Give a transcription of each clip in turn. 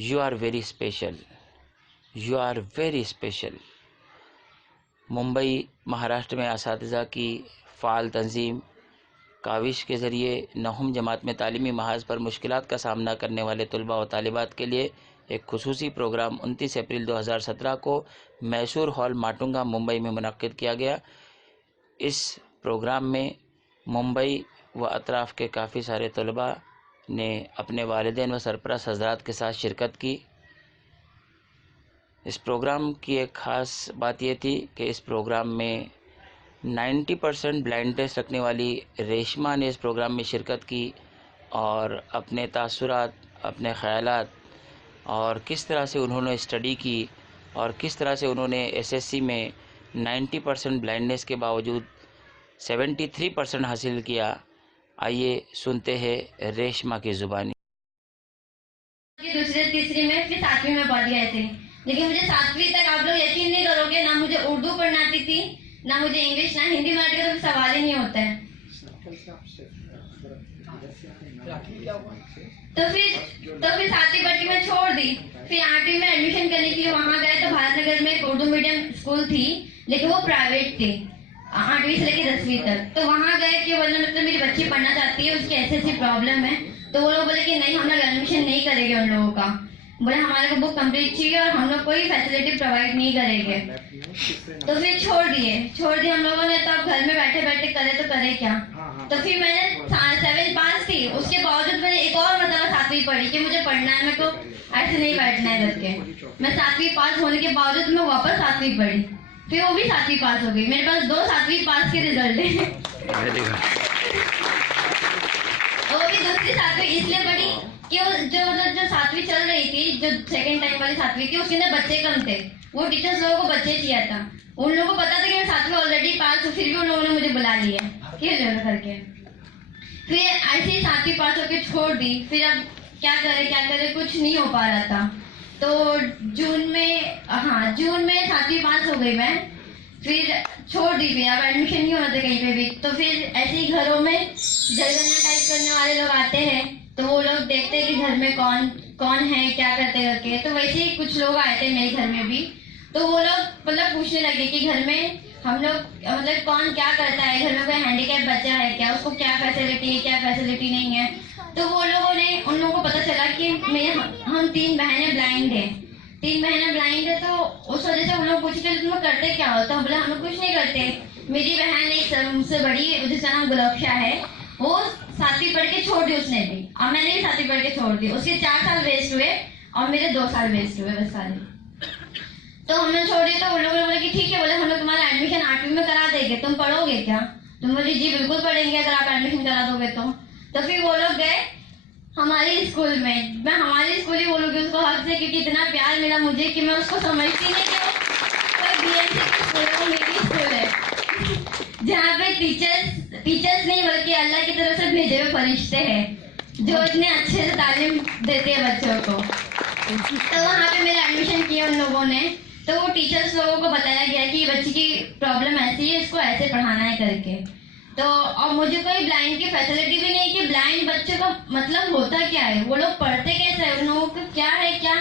You are very special, you are very special. Mumbai Maharashtra में असातिज़ा की फ़ाल तंजीम काविश के ज़रिए नहुम जमात में तालीमी महाज पर मुश्किलात का सामना करने वाले तलबा व तालिबात के लिए एक खुसूसी प्रोग्राम 29 अप्रैल 2017 को मैसूर हॉल माटुंगा मुंबई में मुनक्किद किया गया। इस प्रोग्राम में मुंबई व अतराफ़ के काफ़ी सारे तलबा ने अपने वालिदैन व सरपरस्त हज़रात के साथ शिरकत की। इस प्रोग्राम की एक ख़ास बात ये थी कि इस प्रोग्राम में 90% ब्लाइंडनेस रखने वाली रेशमा ने इस प्रोग्राम में शिरकत की और अपने तासुरात, अपने ख़यालात और किस तरह से उन्होंने स्टडी की और किस तरह से उन्होंने एसएससी में 90% ब्लाइंडनेस के बावजूद 73% हासिल किया। आइए सुनते हैं रेशमा की ज़ुबानी। दूसरे तीसरी में फिर 7वीं में पढ़ गए थे, लेकिन मुझे 7वीं तक आप लोग यकीन नहीं करोगे, ना मुझे उर्दू पढ़ना आती थी, ना मुझे इंग्लिश, ना हिंदी मराठी का तो सवाल ही नहीं होता है। तो फिर 7वीं पढ़ के मैं छोड़ दी। फिर 8वीं में एडमिशन करने के लिए वहां गए तो भारत नगर में एक उर्दू मीडियम स्कूल थी, लेकिन वो प्राइवेट थी 8वीं से लेकर 10वीं तक। तो वहां गए कि बोले मतलब मेरी बच्ची पढ़ना चाहती है, उसकी ऐसी प्रॉब्लम है। तो वो लोग बोले कि नहीं, हम लोग एडमिशन नहीं करेंगे उन लोगों का, बोले हमारे को बुक कंप्लीट चाहिए और हम लोग कोई फैसिलिटी प्रोवाइड नहीं करेंगे। तो फिर छोड़ दिए हम लोगों ने। तो अब घर में बैठे बैठे करे तो करे क्या। तो फिर मैंने 7 पास थी, उसके बावजूद मैंने एक और मतलब 7वीं पढ़ी कि मुझे पढ़ना है, मेरे को ऐसे नहीं बैठना है करके। मैं 7वीं पास होने के बावजूद मैं वापस 7वीं पढ़ी, फिर वो भी 7वीं पास हो गई। मेरे पास 2 7वीं पास के रिजल्ट है। वो भी दूसरी 7वीं इसलिए पढ़ी कि जो 7वीं चल रही थी, जो सेकंड टाइम वाली 7वीं थी, उसके अंदर बच्चे कम थे। वो टीचर्स लोगों को बच्चे चाहिए था। उन लोगों को पता था कि मैं 7वीं ऑलरेडी पास हूँ, फिर भी उन लोगों ने मुझे बुला लिया करके। फिर ऐसे ही 7वीं पास होकर छोड़ दी। फिर अब क्या करे कुछ नहीं हो पा रहा था। तो जून में 7वीं पास हो गई मैं, फिर छोड़ दी। फिर अब एडमिशन नहीं होना था कहीं पे भी। तो फिर ऐसे ही घरों में जनगणना टाइप करने वाले लोग आते हैं, तो वो लोग देखते हैं कि घर में कौन है, क्या करते करके। तो वैसे ही कुछ लोग आए थे मेरे घर में भी। तो वो लोग मतलब पूछने लगे कि घर में हम लोग मतलब कौन क्या करता है, घर में कोई हैंडीकैप बच्चा है क्या, उसको क्या फैसिलिटी है, क्या फैसिलिटी नहीं है। तो वो लोगों ने उन लोगों को पता चला कि हम 3 बहनें ब्लाइंड है। 3 बहनें ब्लाइंड है, तो उस वजह से उन लोग पूछे कि तुम करते क्या हो। तो हम बोले हम लोग कुछ नहीं करते। मेरी बहन एक मुझसे बड़ी, जिसका नाम गुलबशा है, वो 7वीं पढ़ के छोड़ दी उसने भी, और मैंने भी 7वीं पढ़ के छोड़ दी। उसके 4 साल वेस्ट हुए और मेरे 2 साल वेस्ट हुए बस सारे। तो हमने छोड़ दिया। तो उन लोगों ने बोला कि ठीक है, बोले हम लोग तुम्हारा एडमिशन 8वीं में करा देंगे, तुम पढ़ोगे क्या। तुम बोले जी बिल्कुल पढ़ेंगे अगर आप एडमिशन करा दोगे तो फिर वो लोग गए हमारे स्कूल में। मैं हमारे स्कूल ही बोलूँगी उसको हक से, क्योंकि इतना प्यार मिला मुझे कि मैं उसको समझती नहीं कि कोई बीएमसी स्कूल है, वो मेरी स्कूल है, जहाँ पे टीचर्स नहीं बल्कि अल्लाह की तरफ से भेजे हुए फरिश्ते हैं जो इतने अच्छे से तालीम देते हैं बच्चों को। तो वहाँ पे मेरा एडमिशन किया उन लोगों ने। तो वो टीचर्स लोगों को बताया गया कि बच्ची की प्रॉब्लम ऐसी है, इसको ऐसे पढ़ाना है करके। तो और मुझे कोई ब्लाइंड की फैसिलिटी भी नहीं कि ब्लाइंड बच्चों का मतलब होता क्या है, वो लोग पढ़ते कैसे है, उन लोगों को क्या है क्या,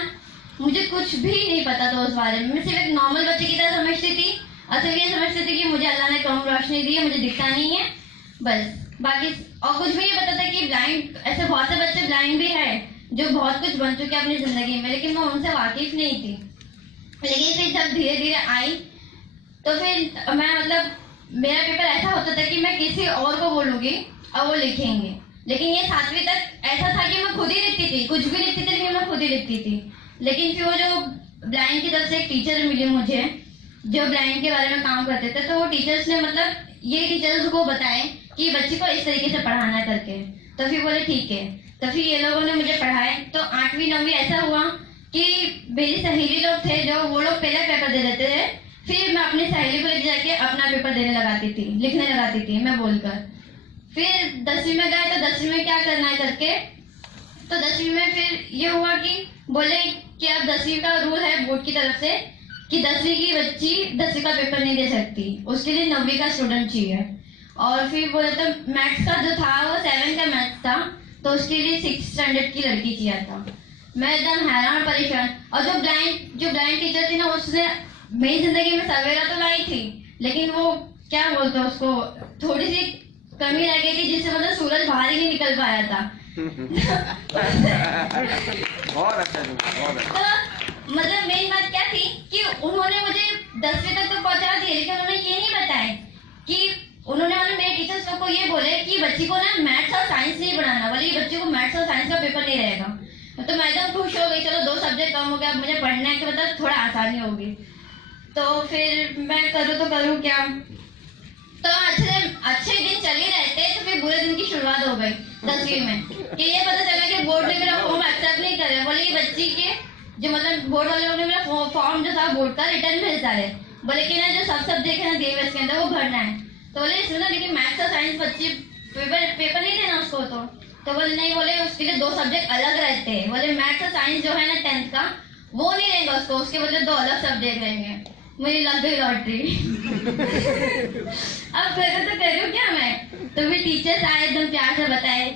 मुझे कुछ भी नहीं पता था उस बारे में। मैं सिर्फ एक नॉर्मल बच्चे की तरह समझती थी और सिर्फ ये समझती थी कि मुझे अल्लाह ने कम रोशनी दी है, मुझे दिखता नहीं है बस, बाकी और कुछ भी नहीं पता था कि ब्लाइंड ऐसे बहुत से बच्चे ब्लाइंड भी है जो बहुत कुछ बन चुके हैं अपनी जिंदगी में, लेकिन मैं उनसे वाकिफ नहीं थी। लेकिन फिर जब धीरे धीरे आई तो फिर मैं मतलब मेरा पेपर ऐसा होता था कि मैं किसी और को बोलूंगी और वो लिखेंगे। लेकिन ये 7वीं तक ऐसा था कि मैं खुद ही लिखती थी, कुछ भी लिखती थी लेकिन मैं खुद ही लिखती थी। लेकिन फिर वो जो ब्लाइंड की तरफ से एक टीचर मिली मुझे जो ब्लाइंड के बारे में काम करते थे, तो वो टीचर्स ने मतलब ये टीचर्स को बताए कि बच्ची को इस तरीके से पढ़ाना करके। तो फिर बोले ठीक है। तो फिर ये लोगों ने मुझे पढ़ाए। तो 8वीं 9वीं ऐसा हुआ कि मेरी सहेली लोग थे जो वो लोग पहले पेपर दे देते थे, फिर मैं अपनी सहेली को लेकर जाके अपना पेपर देने लगाती थी, लिखने लगाती थी मैं बोलकर। फिर 10वीं में गए तो 10वीं में क्या करना है करके, तो 10वीं में फिर ये हुआ कि बोले कि अब 10वीं का रूल है बोर्ड की तरफ से कि 10वीं की बच्ची 10वीं का पेपर नहीं दे सकती, उसके लिए 9वीं का स्टूडेंट चाहिए। और फिर बोले तो मैथ्स का जो था वो 7 का मैथ्स था, तो उसके लिए 6 स्टैंडर्ड की लड़की चाहिए था। मैं एकदम हैरान और परेशान। और जो ब्लाइंड टीचर थी ना, उसने मेरी जिंदगी में सवेरा तो लाई थी, लेकिन वो क्या बोलते हैं उसको, थोड़ी सी कमी रह गई थी, जिससे मतलब सूरज बाहर ही नहीं निकल पाया था। बहुत अच्छा, बहुत अच्छा। तो मतलब मेन बात क्या थी कि उन्होंने मुझे 10वीं तक तो पहुंचा दिया, लेकिन उन्होंने ये नहीं बताया कि उन्होंने मेरे टीचर्स लोग को ये बोले कि बच्ची को ना मैथ्स और साइंस नहीं पढ़ाना, बोले ये बच्ची को मैथ्स और साइंस का पेपर नहीं रहेगा। तो मैं एकदम खुश हो गई, चलो 2 सब्जेक्ट कम हो गया, अब मुझे पढ़ना है तो मतलब थोड़ा आसानी होगी। तो फिर मैं करूँ तो करूँ क्या। तो अच्छे दिन चल ही रहे थे, तो फिर बुरे दिन की शुरुआत हो गई 10वीं में कि ये पता चला कि बोर्ड ने मेरा फॉर्म एक्सेप्ट नहीं कर रहे। बोले ये बच्ची के जो मतलब बोर्ड वाले लोगों ने मेरा फॉर्म जो था बोर्ड का रिटर्न भेजा है, बोले कि ना जो सब सब्जेक्ट है ना DMS के अंदर वो भरना है। तो बोले इसमें ना लेकिन मैथ्स और साइंस बच्ची पेपर नहीं देना उसको। तो बोले नहीं, बोले उसके लिए 2 सब्जेक्ट अलग रहते हैं। बोले मैथ्स और साइंस जो है ना 10th का वो नहीं रहेगा उसको, उसके बदले 2 अलग सब्जेक्ट रहेंगे। मेरी लग गई लॉटरी। अब करूँ क्या मैं। तो फिर टीचर्स आए, एकदम प्यार से बताए।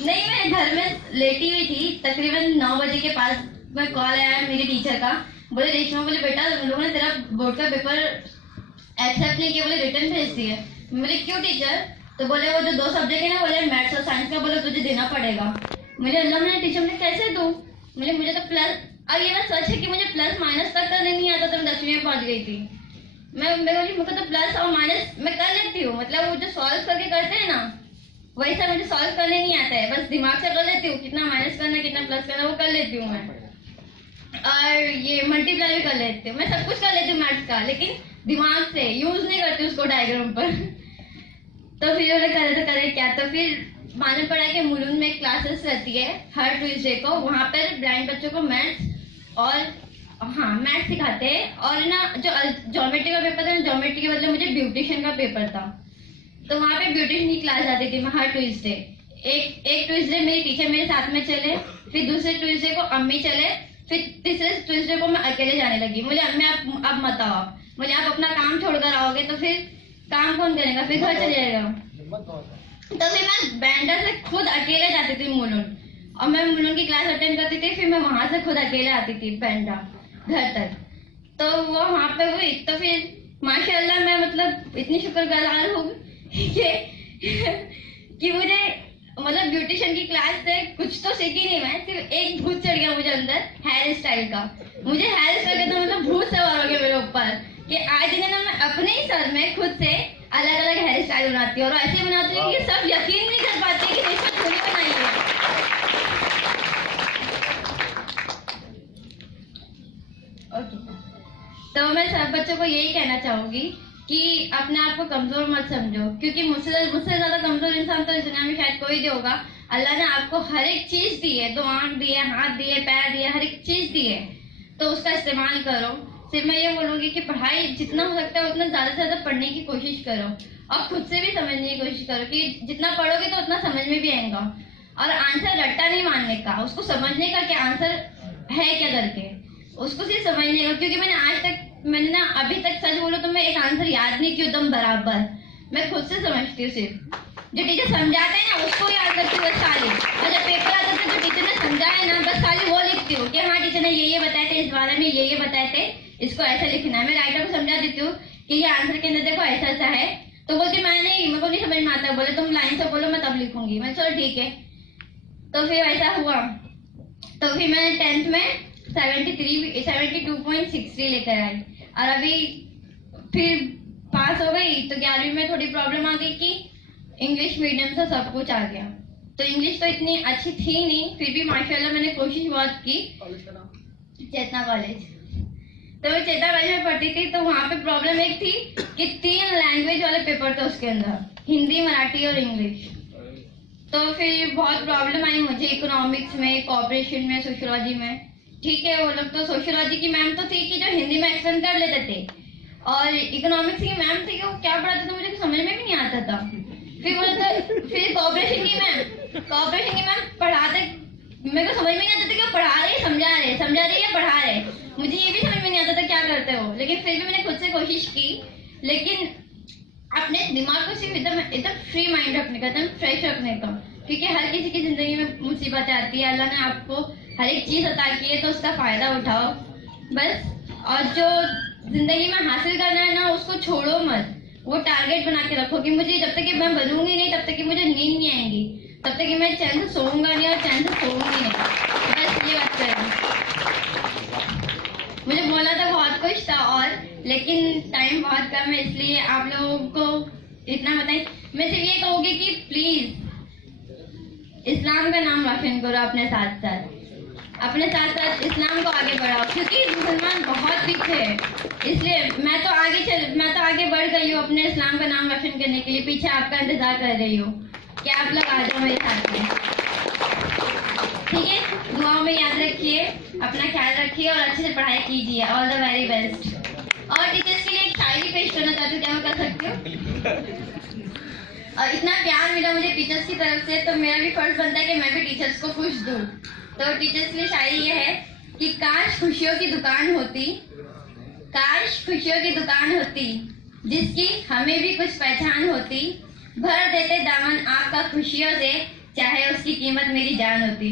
नहीं, मैं घर में लेटी हुई थी, तकरीबन 9 बजे के पास में कॉल आया मेरी टीचर का। बोले रेशमा, बोले बेटा उन लोगों ने तेरा बोर्ड का पेपर एक्सेप्ट नहीं किया, बोले रिटर्न भेज दिए। बोले क्यों टीचर। तो बोले वो जो 2 सब्जेक्ट है ना, बोले मैथ्स और साइंस का, बोले तुझे देना पड़ेगा। मुझे अल्लाह ने टीचर ने कैसे दूं। मुझे तो प्लस, और ये बात सच है कि मुझे प्लस माइनस तक का नहीं आता, तो मैं 10वीं में पहुंच गई थी। मुझे तो प्लस और माइनस मैं कर लेती हूँ, मतलब वो जो सॉल्व करके करते हैं ना वैसा मुझे सॉल्व करने नहीं आता है, बस दिमाग से कर लेती हूँ, कितना माइनस करना है कितना प्लस करना है वो कर लेती हूँ मैं। और ये मल्टीप्लाई भी कर लेती हूँ, मैं सब कुछ कर लेती हूँ मैथ्स का, लेकिन दिमाग से यूज नहीं करती उसको डायग्राम पर। तो फिर उन्होंने करे तो करे क्या। तो फिर मालूम पड़ा कि मुलुंड में क्लासेस रहती है हर ट्यूसडे को, वहाँ पर ब्लाइंड बच्चों को मैथ्स और मैथ्स सिखाते हैं। और ना जो ज्योमेट्री का पेपर था ना, ज्योमेट्री के बदले मुझे ब्यूटिशियन का पेपर था, तो वहाँ पे ब्यूटिशियन की क्लास जाती थी मैं हर ट्यूसडे। एक ट्यूसडे मेरी टीचर मेरे साथ में चले, फिर दूसरे ट्यूसडे को अम्मी चले, फिर तीसरे ट्यूसडे को मैं अकेले जाने लगी। बोले अम्मी आप अब मत आओ, बोले आप अपना काम छोड़कर आओगे तो फिर काम कौन करेगा, फिर घर चले जाएगा। तो फिर मैं बैंडा से खुद अकेले जाती थी मुलुंड, और मैं मुलुंड की क्लास अटेंड करती थी, फिर मैं वहां से खुद अकेले आती थी बैंडा घर तक। तो वो वहां पे हुई, तो फिर माशाल्लाह मैं मतलब इतनी शुक्रगुजार हूँ कि मुझे मतलब ब्यूटिशियन की क्लास से कुछ तो सीखी नहीं, मैं सिर्फ एक भूत चढ़ गया मुझे अंदर हेयर स्टाइल का। मुझे हेयर स्टाइल का तो मतलब भूत सवार हो गया मेरे ऊपर कि आज दिन ना मैं अपने ही सर में खुद से अलग अलग हेयर स्टाइल बनाती हूँ, और ऐसे बनाती हूँ कि सब यकीन नहीं कर पाते कि रेशमा खुद ही बनाई है। तो मैं सब बच्चों को यही कहना चाहूंगी कि अपने आप को कमजोर मत समझो, क्योंकि मुझसे ज्यादा कमजोर इंसान तो इस दुनिया में शायद कोई नहीं होगा। अल्लाह ने आपको हर एक चीज दी है, 2 आंख दी है, हाथ दिए, पैर दिए, हर एक चीज दी है, तो उसका इस्तेमाल करो। सिर्फ मैं ये बोलूंगी कि पढ़ाई जितना हो सकता है उतना ज्यादा से ज्यादा पढ़ने की कोशिश करो, और खुद से भी समझने की कोशिश करो कि जितना पढ़ोगे तो उतना समझ में भी आएगा। और आंसर रट्टा नहीं मानने का, उसको समझने का कि आंसर है क्या करके, उसको सिर्फ समझने का। क्योंकि मैंने ना अभी तक सच बोलो तो मैं एक आंसर याद नहीं की एकदम बराबर, मैं खुद से समझती हूँ। सिर्फ जो टीचर समझाते हैं ना उसको याद करती हूँ बस खाली, और जब पेपर आता था जो टीचर ने समझाया ना बस खाली वो लिखती हूँ कि हाँ टीचर ने ये बताए थे, इस बारे में ये बताए थे, इसको ऐसा लिखना है। मैं राइटर को समझा देती हूँ कि ये आंसर के अंदर देखो ऐसा ऐसा है, तो बोलती मैं नहीं, मेरे को नहीं समझ में आता, बोले तुम लाइन से बोलो मैं तब लिखूंगी। मैं चलो ठीक है। तो फिर ऐसा हुआ, तो फिर मैंने 10th में 72.63 लेकर आई, और अभी फिर पास हो गई। तो 11वीं में थोड़ी प्रॉब्लम आ गई कि इंग्लिश मीडियम से सब कुछ आ गया, तो इंग्लिश तो इतनी अच्छी थी नहीं, फिर भी माशाल्लाह मैंने कोशिश बहुत की। चेतना कॉलेज, तो मैं चेतना कॉलेज में पढ़ती थी, तो वहाँ पे प्रॉब्लम एक थी कि 3 लैंग्वेज वाले पेपर थे उसके अंदर, हिंदी, मराठी और इंग्लिश। तो फिर बहुत प्रॉब्लम आई मुझे इकोनॉमिक्स में, कॉर्पोरेशन में, सोशियोलॉजी में। ठीक है, वो लोग तो सोशियोलॉजी की मैम तो थी कि जो हिंदी में एक्सप्लेन कर लेते थे, और इकोनॉमिक्स की मैम थी कि वो क्या पढ़ाते थे मुझे समझ में भी नहीं आता था। फिर कॉर्पोरेशन की मैम पढ़ाते, मेरे को समझ में नहीं आता था कि वो पढ़ा रहे समझा रहे या पढ़ा रहे, मुझे ये भी समझ में नहीं आता था क्या करते हो। लेकिन फिर भी मैंने खुद से कोशिश की, लेकिन अपने दिमाग को सिर्फ एकदम फ्री माइंड रखने का, एकदम फ्रेश रखने का, क्योंकि हर किसी की जिंदगी में मुसीबतें आती है। अल्लाह ने आपको हर एक चीज़ अता की है तो उसका फ़ायदा उठाओ बस। और जो ज़िंदगी में हासिल करना है ना उसको छोड़ो मत, वो टारगेट बना के रखो कि मुझे जब तक कि मैं बनूंगी नहीं तब तक कि मुझे नींद नहीं आएंगी, तब तक कि मैं चैन से सोऊंगा नहीं और चैन से सोऊंगी नहीं। बस ये बात करें। मुझे बोलना था बहुत कुछ था और, लेकिन टाइम बहुत कम है इसलिए आप लोगों को इतना बताएं। मैं सिर्फ ये कहूँगी कि प्लीज़ इस्लाम का नाम रोशन करो अपने साथ साथ इस्लाम को आगे बढ़ाओ, क्योंकि मुसलमान बहुत पीछे है। इसलिए मैं तो आगे बढ़ गई हूँ अपने इस्लाम का नाम रोशन करने के लिए, पीछे आपका इंतजार कर रही हूँ कि आप लोग आ जाओ मेरे साथ में। ठीक है, दुआओं में याद रखिए, अपना ख्याल रखिए और अच्छे से पढ़ाई कीजिए। All the very best. और टीचर्स के लिए एक शायरी पेश करना चाहती हूँ, क्या मैं कर सकती हूँ? और इतना प्यार मिला मुझे टीचर्स की तरफ से तो मेरा भी फर्ज बनता है कि मैं भी टीचर्स को खुश दूँ। तो टीचर्स के लिए शायरी ये है कि काश खुशियों की दुकान होती जिसकी हमें भी कुछ पहचान होती, भर देते दामन आपका खुशियों से, चाहे उसकी कीमत मेरी जान होती।